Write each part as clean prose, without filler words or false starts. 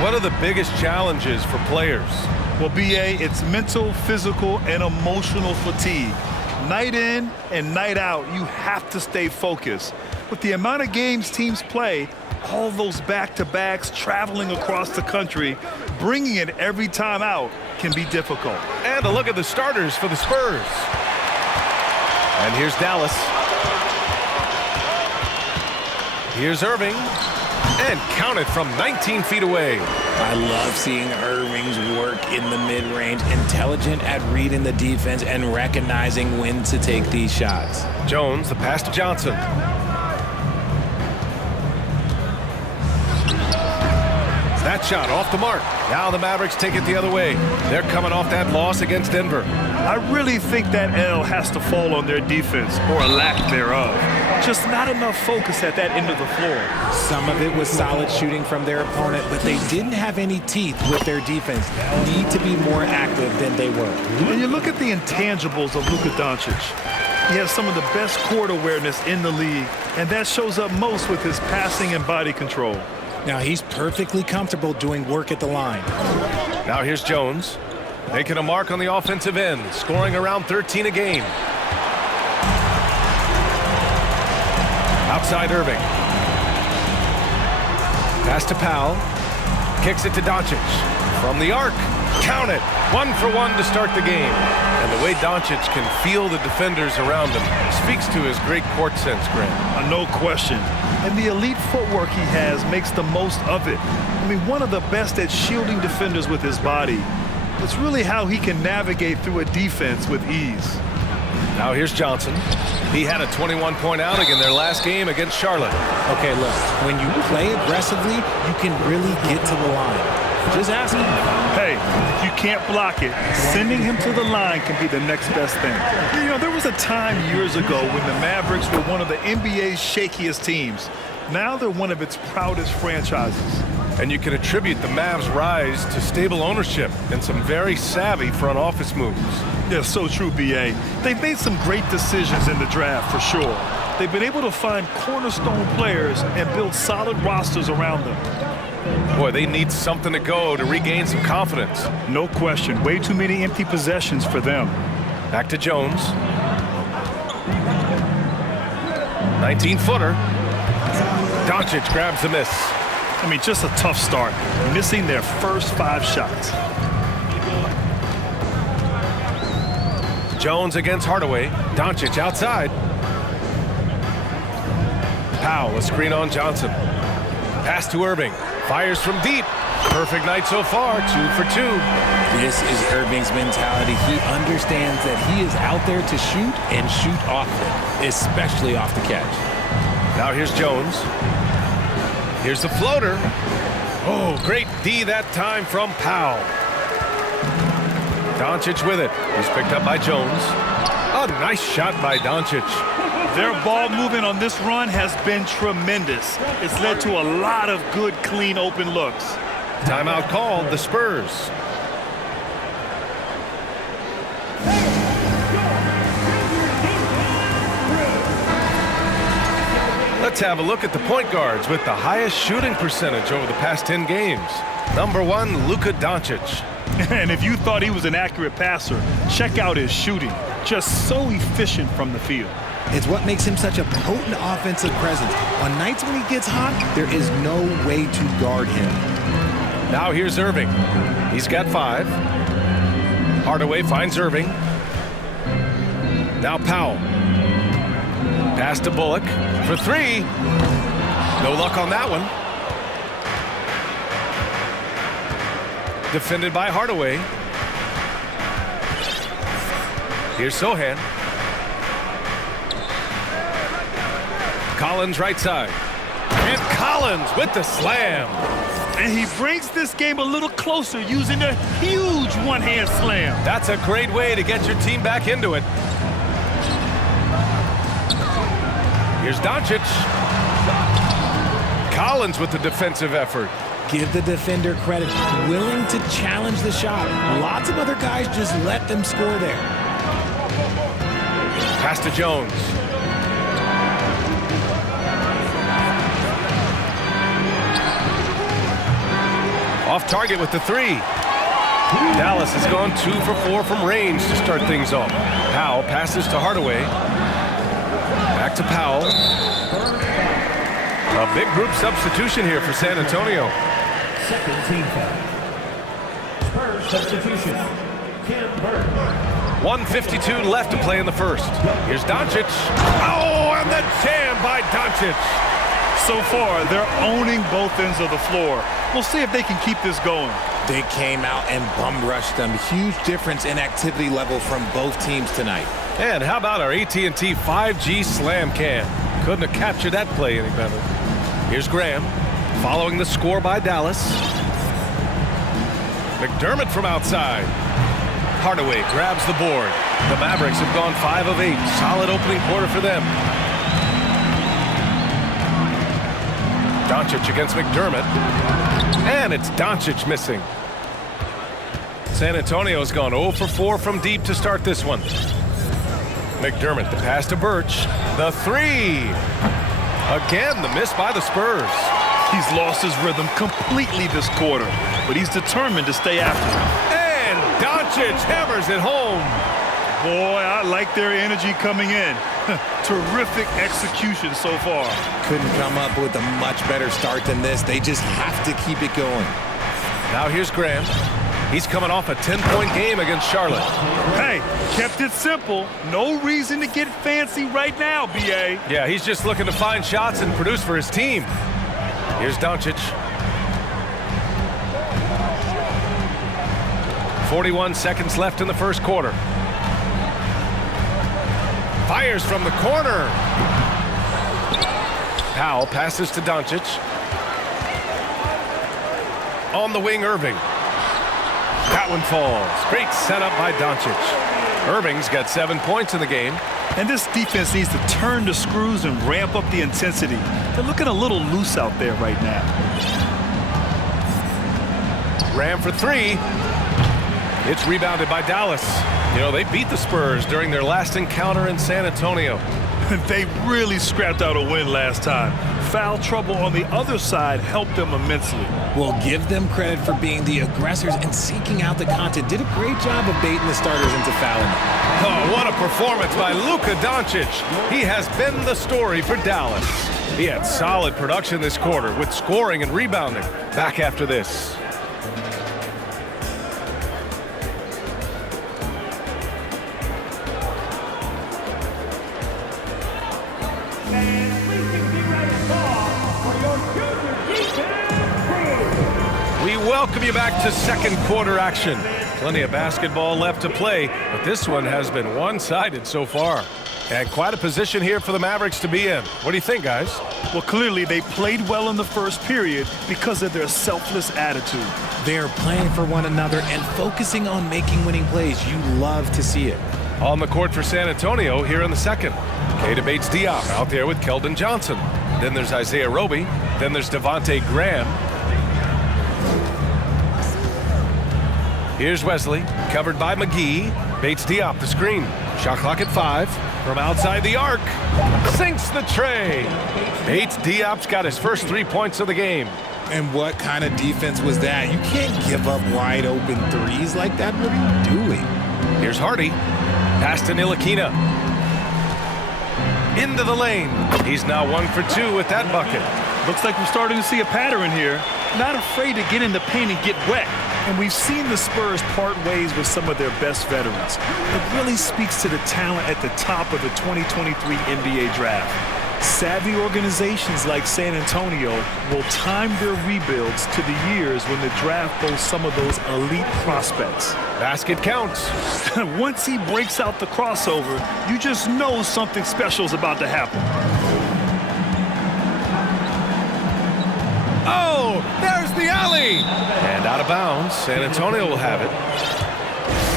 What are the biggest challenges for players? Well, BA, it's mental, physical, and emotional fatigue. Night in and night out, you have to stay focused. With the amount of games teams play, all those back-to-backs, traveling across the country, bringing it every time out can be difficult. And a look at the starters for the Spurs. And here's Dallas. Here's Irving. And counted from 19 feet away. I love seeing Irving's work in the mid-range, intelligent at reading the defense and recognizing when to take these shots. Jones, the pass to Johnson. That shot off the mark. Now the Mavericks take it the other way. They're coming off that loss against Denver. I really think that L has to fall on their defense, or a lack thereof. Just not enough focus at that end of the floor. Some of it was solid shooting from their opponent, but they didn't have any teeth with their defense. Need to be more active than they were. When you look at the intangibles of Luka Doncic, he has some of the best court awareness in the league, and that shows up most with his passing and body control. Now he's perfectly comfortable doing work at the line. Now here's Jones, making a mark on the offensive end, scoring around 13 a game. Outside Irving. Pass to Powell. Kicks it to Doncic. From the arc. Count it. 1 for 1 to start the game. And the way Doncic can feel the defenders around him speaks to his great court sense, Grant. No question. And the elite footwork he has makes the most of it. I mean, one of the best at shielding defenders with his body. It's really how he can navigate through a defense with ease. Now here's Johnson. He had a 21-point outing in their last game against Charlotte. Okay, look, when you play aggressively, you can really get to the line. Just ask him. Hey, if you can't block it, sending him to the line can be the next best thing. You know, there was a time years ago when the Mavericks were one of the NBA's shakiest teams. Now they're one of its proudest franchises. And you can attribute the Mavs' rise to stable ownership and some very savvy front office moves. Yeah, so true, B.A. They've made some great decisions in the draft, for sure. They've been able to find cornerstone players and build solid rosters around them. Boy, they need something to go to regain some confidence. No question. Way too many empty possessions for them. Back to Jones. 19-footer. Doncic grabs the miss. I mean, just a tough start, missing their first 5 shots. Jones against Hardaway. Doncic outside. Powell, a screen on Johnson. Pass to Irving. Fires from deep. Perfect night so far, 2 for 2. This is Irving's mentality. He understands that he is out there to shoot and shoot often, especially off the catch. Now here's Jones. Here's the floater. Oh, great D that time from Powell. Doncic with it. He's picked up by Jones. A nice shot by Doncic. Their ball movement on this run has been tremendous. It's led to a lot of good, clean, open looks. Timeout called, the Spurs. Let's have a look at the point guards with the highest shooting percentage over the past 10 games. Number 1, Luka Doncic. And if you thought he was an accurate passer, check out his shooting. Just so efficient from the field. It's what makes him such a potent offensive presence. On nights when he gets hot, there is no way to guard him. Now here's Irving. He's got 5. Hardaway finds Irving. Now Powell. Pass to Bullock for 3. No luck on that one. Defended by Hardaway. Here's Sohan. Collins right side. And Collins with the slam. And he brings this game a little closer using a huge one-hand slam. That's a great way to get your team back into it. Here's Doncic. Collins with the defensive effort. Give the defender credit. Willing to challenge the shot. Lots of other guys just let them score there. Pass to Jones. Off target with the three. Dallas has gone 2 for 4 from range to start things off. Powell passes to Hardaway. Back to Powell. A big group substitution here for San Antonio. Second team foul. Spurs substitution. Cam Burke. 1:52 left to play in the first. Here's Doncic. Oh, and the jam by Doncic. So far, they're owning both ends of the floor. We'll see if they can keep this going. They came out and bum rushed them. Huge difference in activity level from both teams tonight. And how about our AT&T 5G slam cam? Couldn't have captured that play any better. Here's Graham, following the score by Dallas. McDermott from outside. Hardaway grabs the board. The Mavericks have gone 5 of 8. Solid opening quarter for them. Doncic against McDermott. And it's Doncic missing. San Antonio's gone 0 for 4 from deep to start this one. McDermott, the pass to Birch. The three. Again, the miss by the Spurs. He's lost his rhythm completely this quarter, but he's determined to stay after him. And Doncic hammers it home. Boy, I like their energy coming in. Terrific execution so far. Couldn't come up with a much better start than this. They just have to keep it going. Now here's Graham. He's coming off a 10-point game against Charlotte. Hey, kept it simple. No reason to get fancy right now, B.A. Yeah, he's just looking to find shots and produce for his team. Here's Doncic. 41 seconds left in the first quarter. Fires from the corner. Powell passes to Doncic. On the wing, Irving. That one falls. Great setup by Doncic. Irving's got 7 points in the game. And this defense needs to turn the screws and ramp up the intensity. They're looking a little loose out there right now. Graham for three. It's rebounded by Dallas. You know, they beat the Spurs during their last encounter in San Antonio. They really scrapped out a win last time. Foul trouble on the other side helped them immensely. We'll give them credit for being the aggressors and seeking out the content. Did a great job of baiting the starters into fouling. Oh, what a performance by Luka Doncic. He has been the story for Dallas. He had solid production this quarter with scoring and rebounding. Back after this. We welcome you back to second quarter action. Plenty of basketball left to play, but this one has been one-sided so far. And quite a position here for the Mavericks to be in. What do you think, guys? Well, clearly they played well in the first period because of their selfless attitude. They're playing for one another and focusing on making winning plays. You love to see it. On the court for San Antonio here in the second. Keita Bates-Diop out there with Keldon Johnson. Then there's Isaiah Roby. Then there's Devontae Graham. Here's Wesley, covered by McGee. Bates-Diop, the screen. Shot clock at 5. From outside the arc. Sinks the tray. Bates-Diop's got his first 3 points of the game. And what kind of defense was that? You can't give up wide open threes like that. What are you doing? Here's Hardy. Pass to Ntilikina. Into the lane. He's now 1 for 2 with that bucket. Looks like we're starting to see a pattern here. Not afraid to get in the paint and get wet. And we've seen the Spurs part ways with some of their best veterans. It really speaks to the talent at the top of the 2023 NBA draft. Savvy organizations like San Antonio will time their rebuilds to the years when the draft boasts some of those elite prospects. Basket counts. Once he breaks out the crossover, you just know something special is about to happen. Oh, there's the alley. And out of bounds, San Antonio will have it.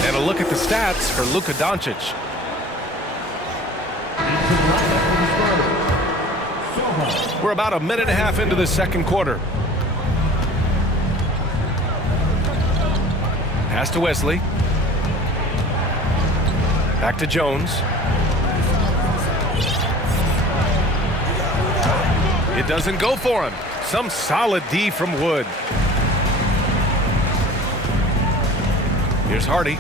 And a look at the stats for Luka Doncic. We're about a minute and a half into the second quarter. Pass to Wesley. Back to Jones. It doesn't go for him. Some solid D from Wood. Here's Hardy.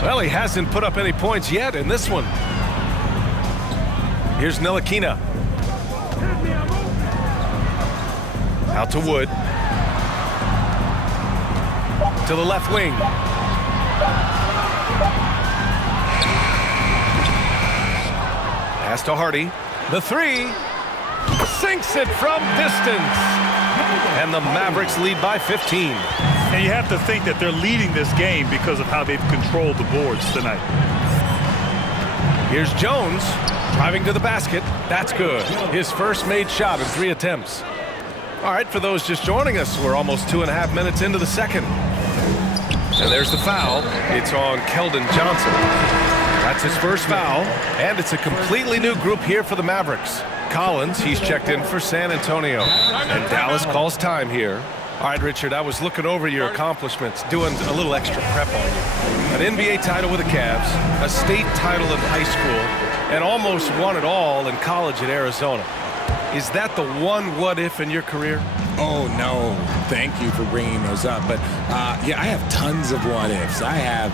Well, he hasn't put up any points yet in this one. Here's Ntilikina. Out to Wood. To the left wing. Pass to Hardy. The three. Sinks it from distance. And the Mavericks lead by 15. And you have to think that they're leading this game because of how they've controlled the boards tonight. Here's Jones driving to the basket. That's good. His first made shot in 3 attempts. All right, for those just joining us, we're almost 2.5 minutes into the second. And there's the foul. It's on Keldon Johnson. That's his first foul, and it's a completely new group here for the Mavericks. Collins, he's checked in for San Antonio. And Dallas calls time here. All right, Richard, I was looking over your accomplishments, doing a little extra prep on you. An NBA title with the Cavs, a state title in high school, and almost won it all in college at Arizona. Is that the one what-if in your career? Oh, no. Thank you for bringing those up. But, yeah, I have tons of what-ifs. I have,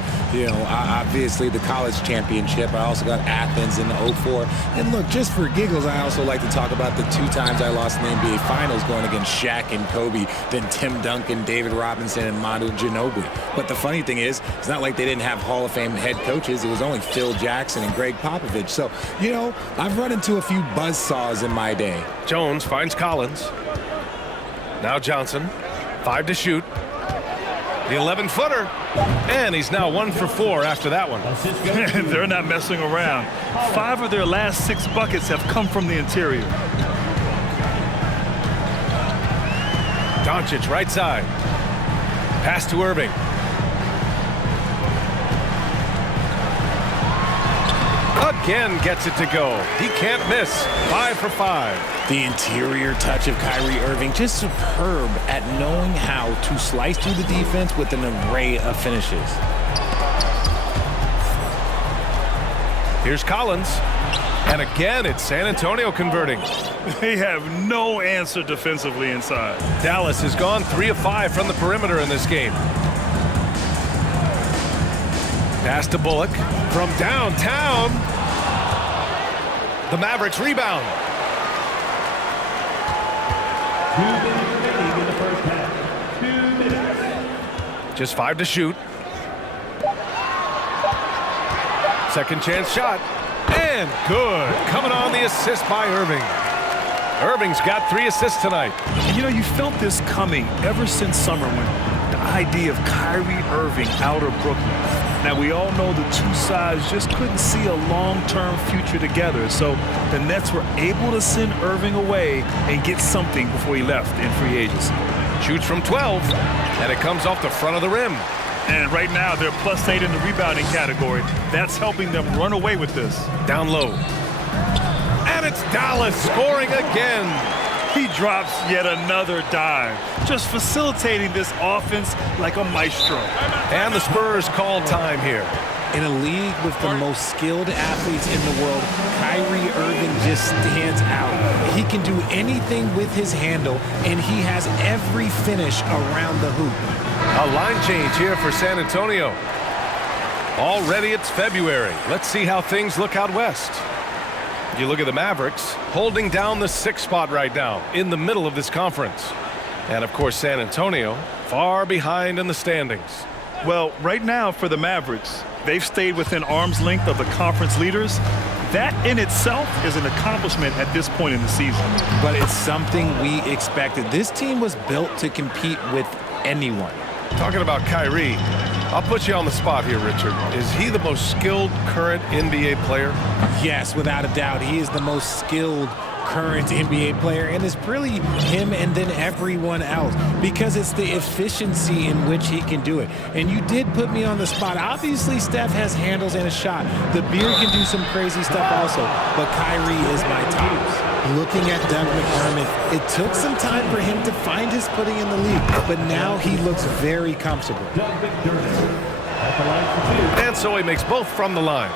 obviously the college championship. I also got Athens in '04. And, look, just for giggles, I also like to talk about the 2 times I lost in the NBA Finals going against Shaq and Kobe, then Tim Duncan, David Robinson, and Manu Ginobili. But the funny thing is, it's not like they didn't have Hall of Fame head coaches. It was only Phil Jackson and Greg Popovich. So, I've run into a few buzzsaws in my day. Jones finds Collins. Now Johnson, 5 to shoot. The 11-footer, and he's now 1 for 4 after that one. They're not messing around. 5 of their last 6 buckets have come from the interior. Doncic right side. Pass to Irving. Again gets it to go. He can't miss. 5 for 5. The interior touch of Kyrie Irving, just superb at knowing how to slice through the defense with an array of finishes. Here's Collins. And again, it's San Antonio converting. They have no answer defensively inside. Dallas has gone 3 of 5 from the perimeter in this game. Pass to Bullock from downtown. The Mavericks rebound. 2 minutes remaining in the first half. 2 minutes. Just 5 to shoot. Second chance shot. And good. Coming on the assist by Irving. Irving's got 3 assists tonight. And you felt this coming ever since summer when the idea of Kyrie Irving out of Brooklyn. Now, we all know the two sides just couldn't see a long-term future together. So the Nets were able to send Irving away and get something before he left in free agency. Shoots from 12, and it comes off the front of the rim. And right now, they're +8 in the rebounding category. That's helping them run away with this. Down low. And it's Dallas scoring again. He drops yet another dive, just facilitating this offense like a maestro. And the Spurs call time here. In a league with the most skilled athletes in the world, Kyrie Irving just stands out. He can do anything with his handle, and he has every finish around the hoop. A line change here for San Antonio. Already it's February. Let's see how things look out west. You look at the Mavericks holding down the 6th spot right now in the middle of this conference. And, of course, San Antonio far behind in the standings. Well, right now for the Mavericks, they've stayed within arm's length of the conference leaders. That in itself is an accomplishment at this point in the season. But it's something we expected. This team was built to compete with anyone. Talking about Kyrie, I'll put you on the spot here, Richard. Is he the most skilled current NBA player? Yes, without a doubt. He is the most skilled current NBA player, and it's really him and then everyone else because it's the efficiency in which he can do it. And you did put me on the spot. Obviously, Steph has handles and a shot. The Beard can do some crazy stuff also, but Kyrie is my top. Looking at Doug McDermott, it took some time for him to find his footing in the league, but now he looks very comfortable. Doug McDermott at the line for 2. And so he makes both from the line.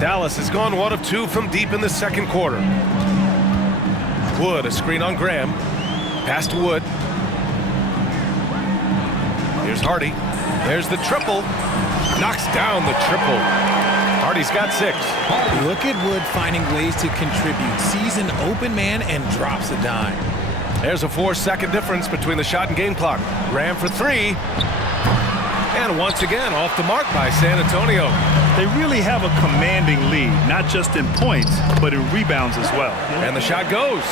Dallas has gone 1 of 2 from deep in the second quarter. Wood, a screen on Graham. Pass to Wood. Here's Hardy. There's the triple. Knocks down the triple. Hardy's got 6. Look at Wood finding ways to contribute. Sees an open man and drops a dime. There's a 4-second difference between the shot and game clock. Graham for 3. And once again, off the mark by San Antonio. They really have a commanding lead, not just in points, but in rebounds as well. And the shot goes.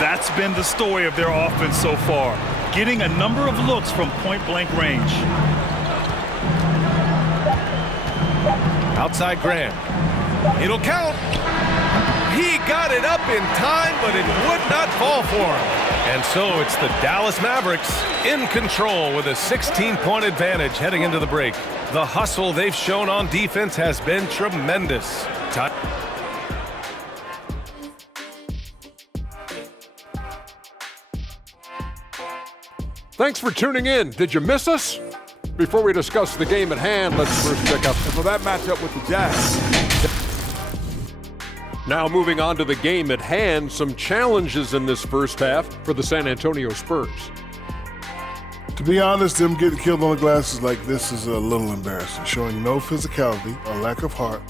That's been the story of their offense so far, getting a number of looks from point-blank range. Outside Graham. It'll count. He got it up in time, but it would not fall for him. And so it's the Dallas Mavericks in control with a 16-point advantage heading into the break. The hustle they've shown on defense has been tremendous. Thanks for tuning in. Did you miss us? Before we discuss the game at hand, let's first check out that matchup with the Jazz. Now moving on to the game at hand, some challenges in this first half for the San Antonio Spurs. To be honest, them getting killed on the glass like this is a little embarrassing, showing no physicality, a lack of heart.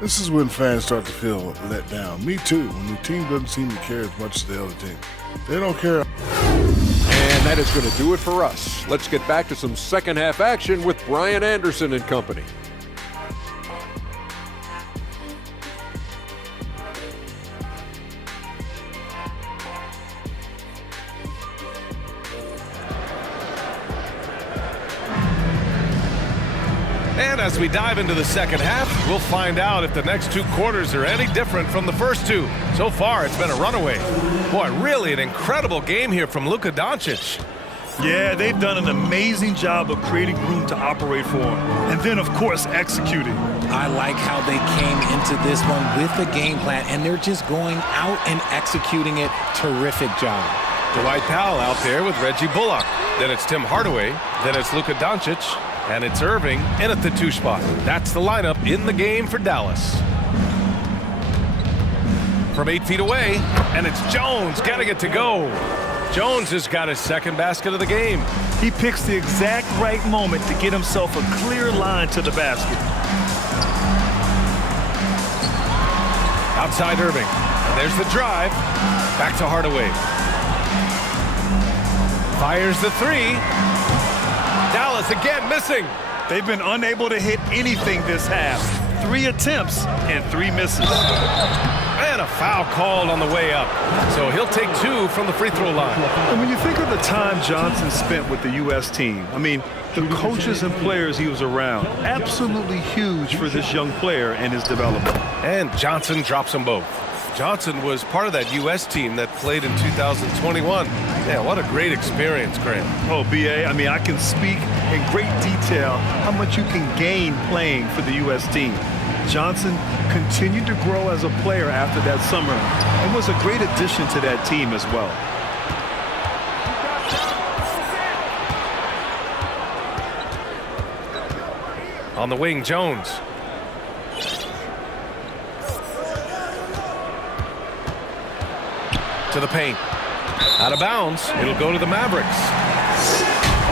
This is when fans start to feel let down. Me too, when the team doesn't seem to care as much as the other team. They don't care. And that is going to do it for us. Let's get back to some second half action with Brian Anderson and company. And as we dive into the second half, we'll find out if the next 2 quarters are any different from the first 2. So far, it's been a runaway. Boy, really an incredible game here from Luka Doncic. Yeah, they've done an amazing job of creating room to operate for him. And then, of course, executing. I like how they came into this one with a game plan, and they're just going out and executing it. Terrific job. Dwight Powell out there with Reggie Bullock. Then it's Tim Hardaway. Then it's Luka Doncic. And it's Irving in at the 2 spot. That's the lineup in the game for Dallas. From 8 feet away, and it's Jones getting it to go. Jones has got his second basket of the game. He picks the exact right moment to get himself a clear line to the basket. Outside Irving. And there's the drive. Back to Hardaway. Fires the 3. Dallas again missing. They've been unable to hit anything this half. 3 attempts and 3 misses. And a foul called on the way up. So he'll take 2 from the free throw line. And when you think of the time Johnson spent with the U.S. team, I mean, the coaches and players he was around, absolutely huge for this young player and his development. And Johnson drops them both. Johnson was part of that U.S. team that played in 2021. Yeah, what a great experience, Graham. Oh, B.A., I mean, I can speak in great detail how much you can gain playing for the U.S. team. Johnson continued to grow as a player after that summer and was a great addition to that team as well. On the wing, Jones. To the paint. Out of bounds. It'll go to the Mavericks.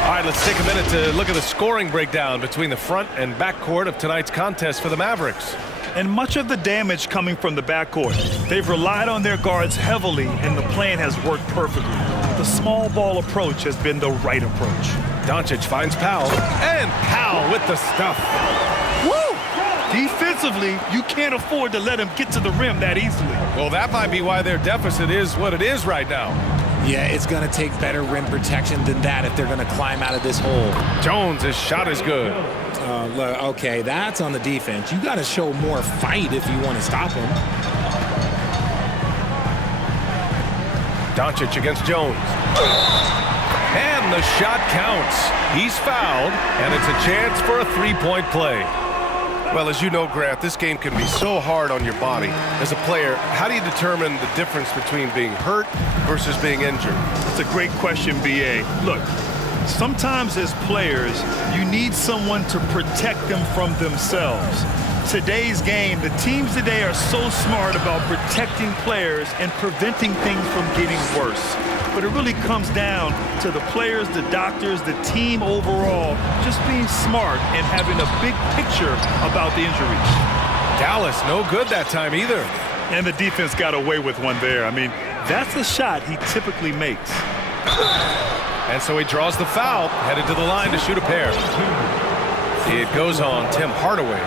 All right, let's take a minute to look at the scoring breakdown between the front and backcourt of tonight's contest for the Mavericks. And much of the damage coming from the backcourt. They've relied on their guards heavily, and the plan has worked perfectly. The small ball approach has been the right approach. Doncic finds Powell, and Powell with the stuff. Woo! Defensively, you can't afford to let him get to the rim that easily. Well, that might be why their deficit is what it is right now. Yeah, it's going to take better rim protection than that if they're going to climb out of this hole. Jones, his shot is good. Look, okay, that's on the defense. You got to show more fight if you want to stop him. Doncic against Jones. And the shot counts. He's fouled, and it's a chance for a three-point play. Well, as you know, Grant, this game can be so hard on your body. As a player, how do you determine the difference between being hurt versus being injured? It's a great question, B.A. Look, sometimes as players, you need someone to protect them from themselves. Today's game, the teams today are so smart about protecting players and preventing things from getting worse. but it really comes down to the players, the doctors, the team overall, just being smart and having a big picture about the injuries. Dallas, no good that time either. And the defense got away with one there. I mean, that's a shot he typically makes. And so he draws the foul, headed to the line to shoot a pair. It goes on Tim Hardaway.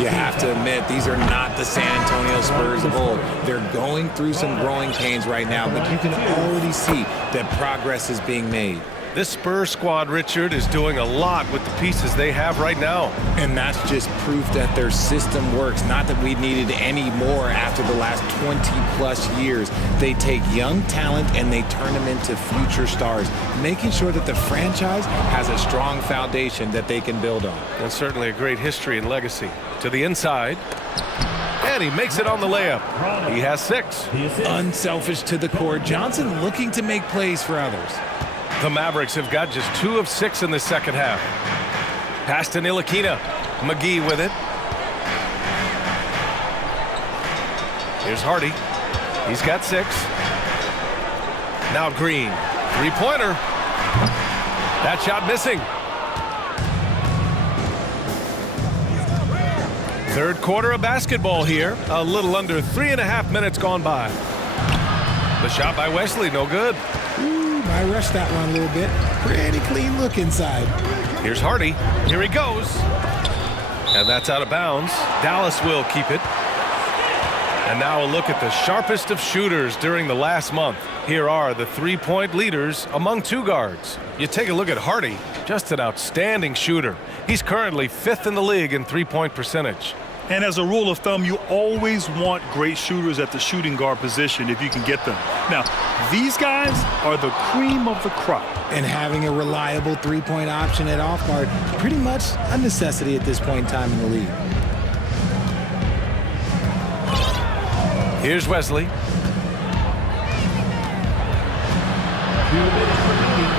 You have to admit, these are not the San Antonio Spurs of old. They're going through some growing pains right now, but you can already see that progress is being made. This Spurs squad, Richard, is doing a lot with the pieces they have right now. And that's just proof that their system works. Not that we needed any more after the last 20-plus years. They take young talent and they turn them into future stars, making sure that the franchise has a strong foundation that they can build on. And certainly a great history and legacy. To the inside. And he makes it on the layup. He has 6. Unselfish to the core. Johnson looking to make plays for others. The Mavericks have got just 2 of 6 in the second half. Pass to Ntilikina. McGee with it. Here's Hardy. He's got 6. Now Green. 3-pointer. That shot missing. Third quarter of basketball here. A little under 3.5 minutes gone by. The shot by Wesley, no good. I rushed that one a little bit. Pretty clean look inside. Here's Hardy. Here he goes. And that's out of bounds. Dallas will keep it. And now a look at the sharpest of shooters during the last month. Here are the 3-point leaders among 2 guards. You take a look at Hardy, just an outstanding shooter. He's currently 5th in the league in 3-point percentage. And as a rule of thumb, you always want great shooters at the shooting guard position if you can get them. Now, these guys are the cream of the crop. And having a reliable 3-point option at off guard, pretty much a necessity at this point in time in the league. Here's Wesley.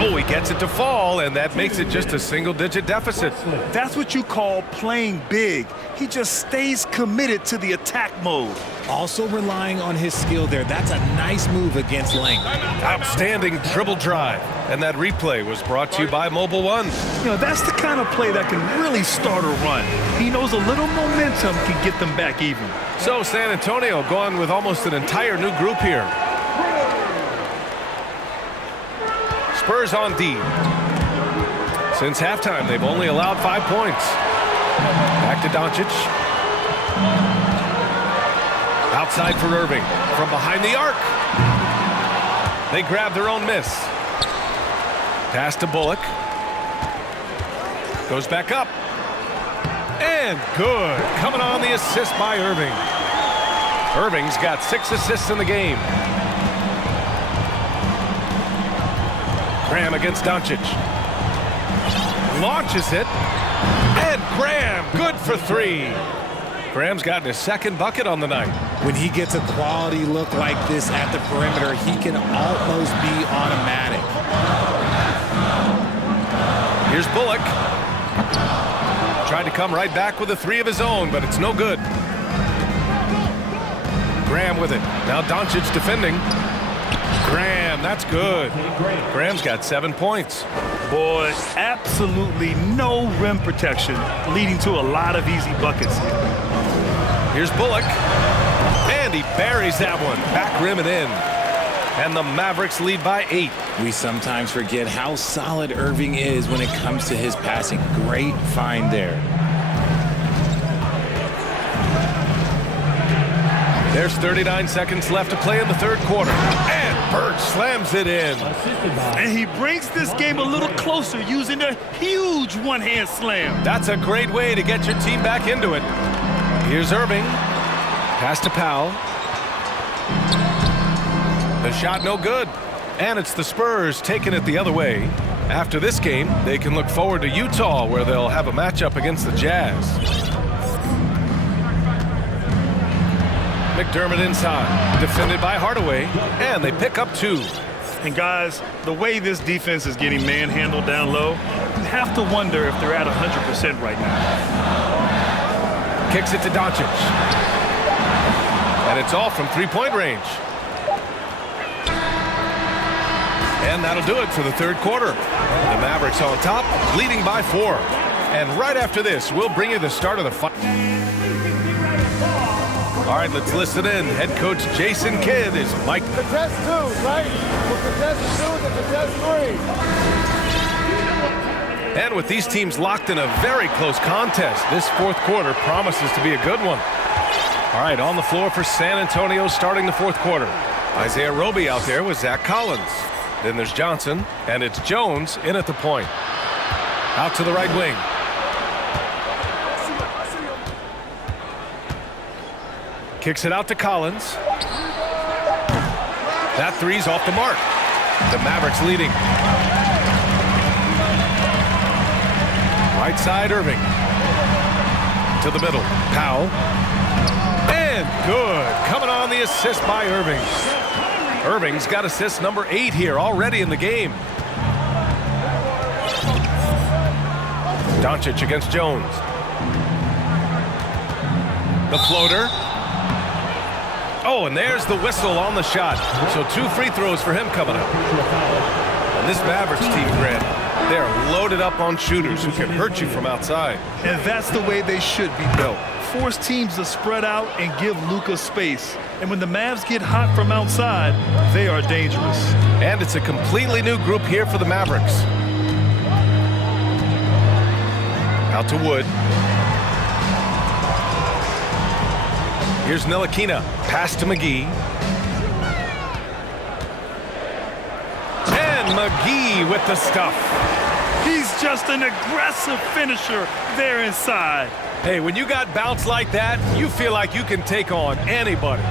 Oh, he gets it to fall, and that makes it just a single-digit deficit. That's what you call playing big. He just stays committed to the attack mode. Also relying on his skill there. That's a nice move against length. Outstanding dribble drive. And that replay was brought to you by Mobile One. You know, that's the kind of play that can really start a run. He knows a little momentum can get them back even. So San Antonio going with almost an entire new group here. Spurs on D. Since halftime, they've only allowed 5 points. Back to Doncic. Outside for Irving. From behind the arc. They grab their own miss. Pass to Bullock. Goes back up. And good. Coming on the assist by Irving. Irving's got 6 assists in the game. Graham against Doncic. Launches it. And Graham, good for 3. Graham's gotten his 2nd bucket on the night. When he gets a quality look like this at the perimeter, he can almost be automatic. Here's Bullock. Tried to come right back with a 3 of his own, but it's no good. Graham with it. Now Doncic defending. Graham, that's good. Graham's got 7 points. Boy, absolutely no rim protection, leading to a lot of easy buckets. Here's Bullock. And he buries that one. Back rim and in. And the Mavericks lead by 8. We sometimes forget how solid Irving is when it comes to his passing. Great find there. There's 39 seconds left to play in the 3rd quarter. And Bird slams it in. And he brings this game a little closer using a huge one-hand slam. That's a great way to get your team back into it. Here's Irving. Pass to Powell. The shot no good. And it's the Spurs taking it the other way. After this game, they can look forward to Utah, where they'll have a matchup against the Jazz. McDermott inside, defended by Hardaway, and they pick up 2. And guys, the way this defense is getting manhandled down low, you have to wonder if they're at 100% right now. Kicks it to Doncic. And it's all from 3-point range. And that'll do it for the third quarter. The Mavericks on top, leading by 4. And right after this, we'll bring you the start of the fight. All right, let's listen in. Head coach Jason Kidd is Mike. The test 2, right? With the test 2 and the test 3. And with these teams locked in a very close contest, this fourth quarter promises to be a good one. All right, on the floor for San Antonio starting the fourth quarter. Isaiah Roby out there with Zach Collins. Then there's Johnson, and it's Jones in at the point. Out to the right wing. Kicks it out to Collins. That three's off the mark. The Mavericks leading. Right side, Irving. To the middle. Powell. And good. Coming on the assist by Irving. Irving's got assist number 8 here already in the game. Doncic against Jones. The floater. Oh, and there's the whistle on the shot. So 2 free throws for him coming up. And this Mavericks team, Grant, they're loaded up on shooters who can hurt you from outside. And that's the way they should be built. Force teams to spread out and give Luka space. And when the Mavs get hot from outside, they are dangerous. And it's a completely new group here for the Mavericks. Out to Wood. Here's Ntilikina. Pass to McGee. And McGee with the stuff. He's just an aggressive finisher there inside. Hey, when you got bounce like that, you feel like you can take on anybody.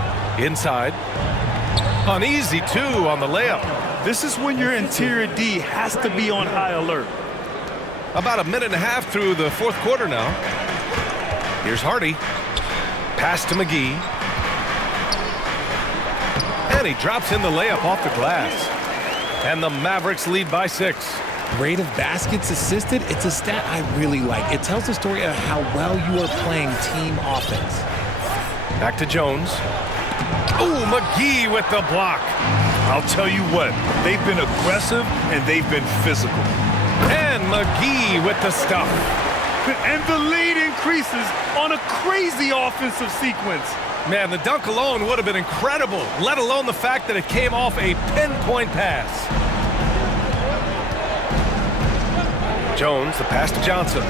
Inside. Uneasy, too, on the layup. This is when your interior D has to be on high alert. About a minute and a half through the fourth quarter now. Here's Hardy. Pass to McGee. And he drops in the layup off the glass. And the Mavericks lead by 6. Rate of baskets assisted, it's a stat I really like. It tells the story of how well you are playing team offense. Back to Jones. Oh, McGee with the block. I'll tell you what, they've been aggressive and they've been physical. And McGee with the stuff. And the lead increases on a crazy offensive sequence. Man, the dunk alone would have been incredible, let alone the fact that it came off a pinpoint pass. Jones, the pass to Johnson.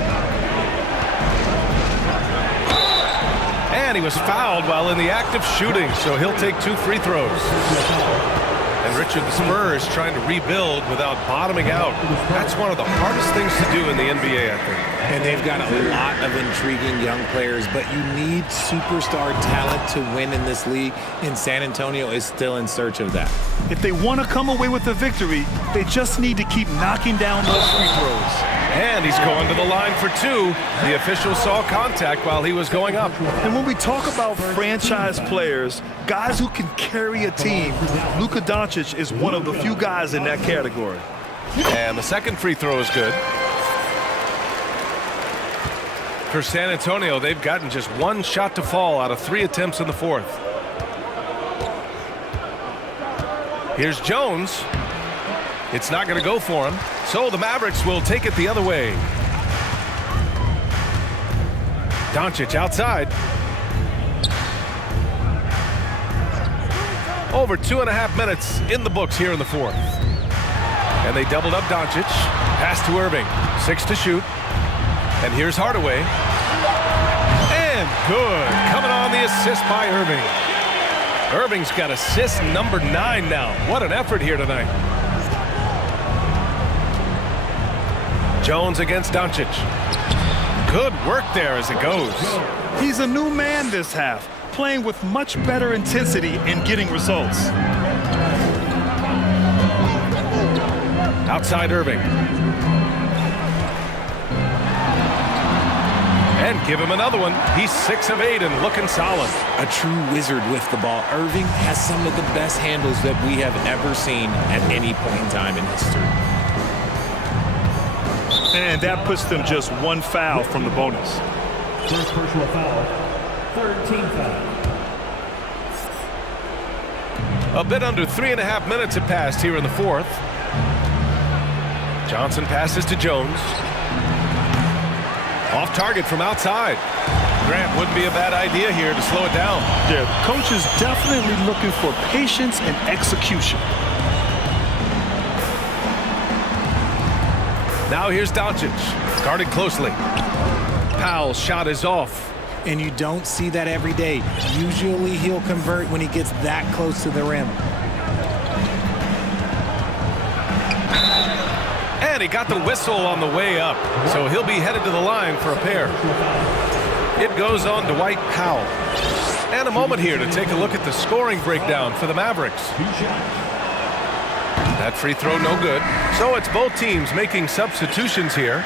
And he was fouled while in the act of shooting, so he'll take 2 free throws. And Richard, the Spurs trying to rebuild without bottoming out. That's one of the hardest things to do in the NBA, I think. And they've got a lot of intriguing young players, but you need superstar talent to win in this league, and San Antonio is still in search of that. If they want to come away with a victory, they just need to keep knocking down those free throws. And he's going to the line for 2. The official saw contact while he was going up. And when we talk about franchise players, guys who can carry a team, Luka Doncic is one of the few guys in that category. And the second free throw is good. For San Antonio, they've gotten just 1 shot to fall out of 3 attempts in the fourth. Here's Jones. It's not going to go for him, so the Mavericks will take it the other way. Doncic outside. Over 2.5 minutes in the books here in the fourth. And they doubled up Doncic. Pass to Irving. 6 to shoot. And here's Hardaway. And good. Coming on the assist by Irving. Irving's got assist number 9 now. What an effort here tonight. Jones against Doncic. Good work there as it goes. He's a new man this half, playing with much better intensity and getting results. Outside Irving. And give him another one. He's 6 of 8 and looking solid. A true wizard with the ball. Irving has some of the best handles that we have ever seen at any point in time in history. And that puts them just 1 foul from the bonus. First personal foul, 3rd team foul. A bit under 3.5 minutes have passed here in the fourth. Johnson passes to Jones. Off target from outside. Grant wouldn't be a bad idea here to slow it down. Yeah, the coach is definitely looking for patience and execution. Now here's Doncic, guarded closely. Powell's shot is off. And you don't see that every day. Usually he'll convert when he gets that close to the rim. And he got the whistle on the way up, so he'll be headed to the line for a pair. It goes on Dwight Powell. And a moment here to take a look at the scoring breakdown for the Mavericks. That free throw no good. So it's both teams making substitutions here.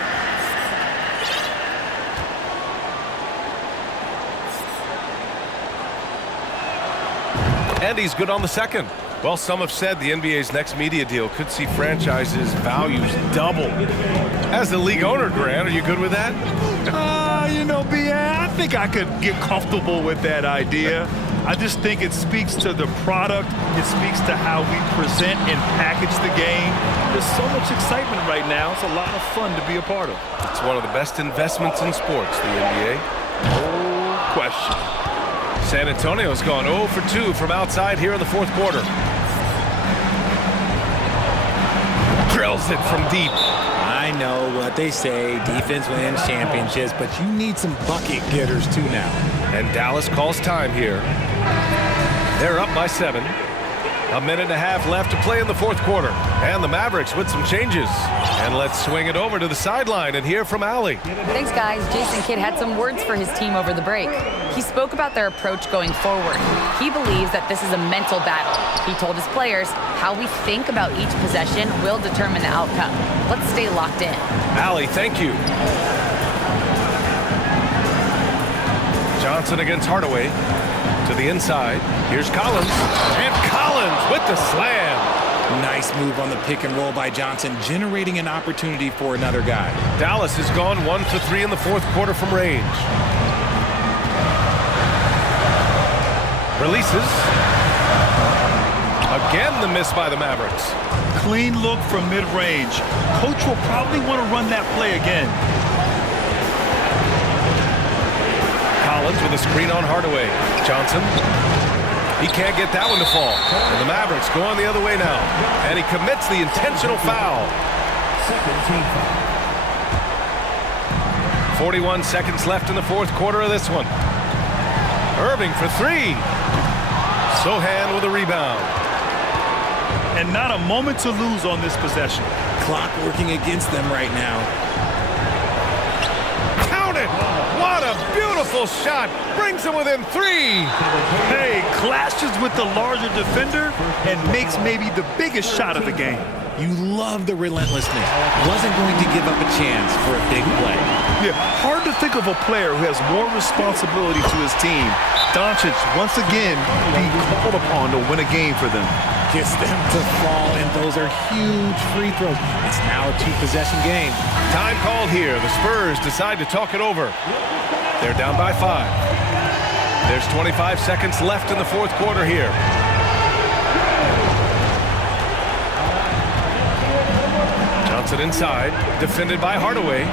And he's good on the second. Well, some have said the NBA's next media deal could see franchises' values double. As the league owner, Grant, are you good with that? You know, B.A., I think I could get comfortable with that idea. I just think it speaks to the product. It speaks to how we present and package the game. There's so much excitement right now. It's a lot of fun to be a part of. It's one of the best investments in sports, the NBA. No question. San Antonio's gone 0 for 2 from outside here in the fourth quarter. Drills it from deep. I know what they say, defense wins championships, but you need some bucket getters too now. And Dallas calls time here. They're up by 7. A minute and a half left to play in the fourth quarter. And the Mavericks with some changes. And let's swing it over to the sideline and hear from Allie. Thanks, guys. Jason Kidd had some words for his team over the break. He spoke about their approach going forward. He believes that this is a mental battle. He told his players how we think about each possession will determine the outcome. Let's stay locked in. Allie, thank you. Johnson against Hardaway. To the inside. Here's Collins. And Collins with the slam. Nice move on the pick and roll by Johnson, generating an opportunity for another guy. Dallas has gone 1 for 3 in the fourth quarter from range. Releases. Again, the miss by the Mavericks. Clean look from mid-range. Coach will probably want to run that play again. Collins with a screen on Hardaway. Johnson. He can't get that one to fall. And the Mavericks going the other way now. And he commits the intentional foul. Second team foul. 41 seconds left in the fourth quarter of this one. Irving for 3. Sohan with a rebound. And not a moment to lose on this possession. Clock working against them right now. Count it! What a beautiful shot! Brings them within 3. Hey, clashes with the larger defender and makes maybe the biggest shot of the game. You love the relentlessness. Wasn't going to give up a chance for a big play. Yeah, hard to think of a player who has more responsibility to his team. Doncic, once again, being called upon to win a game for them. Gets them to fall, and those are huge free throws. It's now a 2-possession game. Time called here. The Spurs decide to talk it over. They're down by 5. There's 25 seconds left in the fourth quarter here. Johnson inside, defended by Hardaway.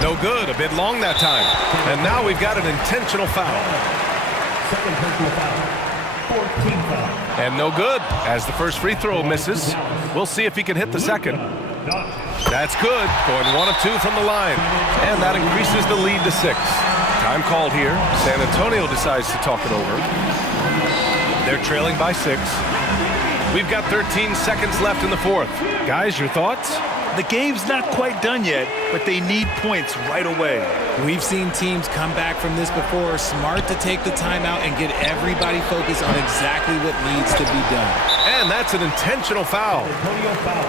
No good, a bit long that time. And now we've got an intentional foul. Second personal foul. 14th foul. And no good, as the first free throw misses. We'll see if he can hit the second. That's good, going 1 of 2 from the line. And that increases the lead to 6. Time called here. San Antonio decides to talk it over. They're trailing by 6. We've got 13 seconds left in the fourth. Guys, your thoughts? The game's not quite done yet, but they need points right away. We've seen teams come back from this before. Smart to take the timeout and get everybody focused on exactly what needs to be done. And that's an intentional foul. Antonio foul.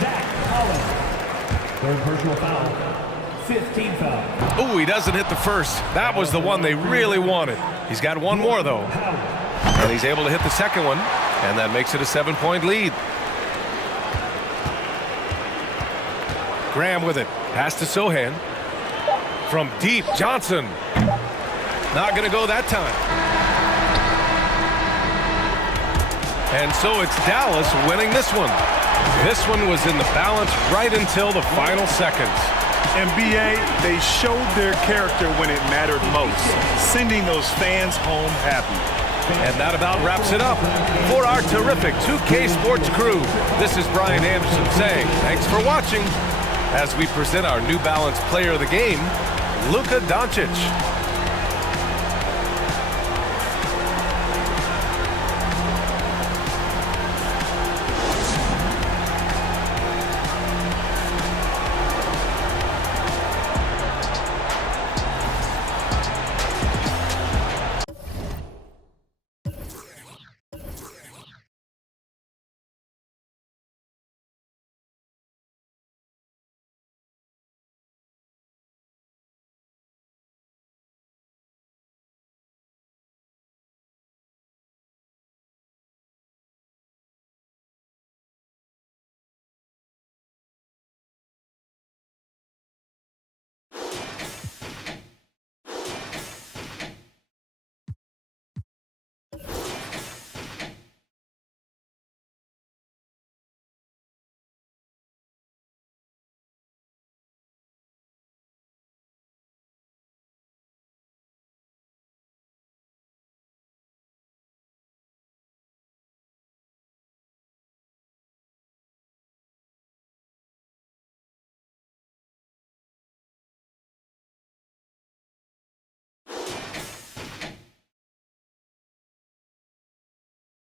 Zach Collins. Third personal foul. 15th foul. Ooh, he doesn't hit the first. That was the one they really wanted. He's got one more, though. And he's able to hit the second one, and that makes it a 7-point lead. Graham with it. Pass to Sohan. From deep, Johnson. Not going to go that time. And so it's Dallas winning this one. This one was in the balance right until the final seconds. NBA, they showed their character when it mattered most, sending those fans home happy. And that about wraps it up. For our terrific 2K Sports crew, this is Brian Anderson saying thanks for watching as we present our New Balance Player of the Game, Luka Doncic.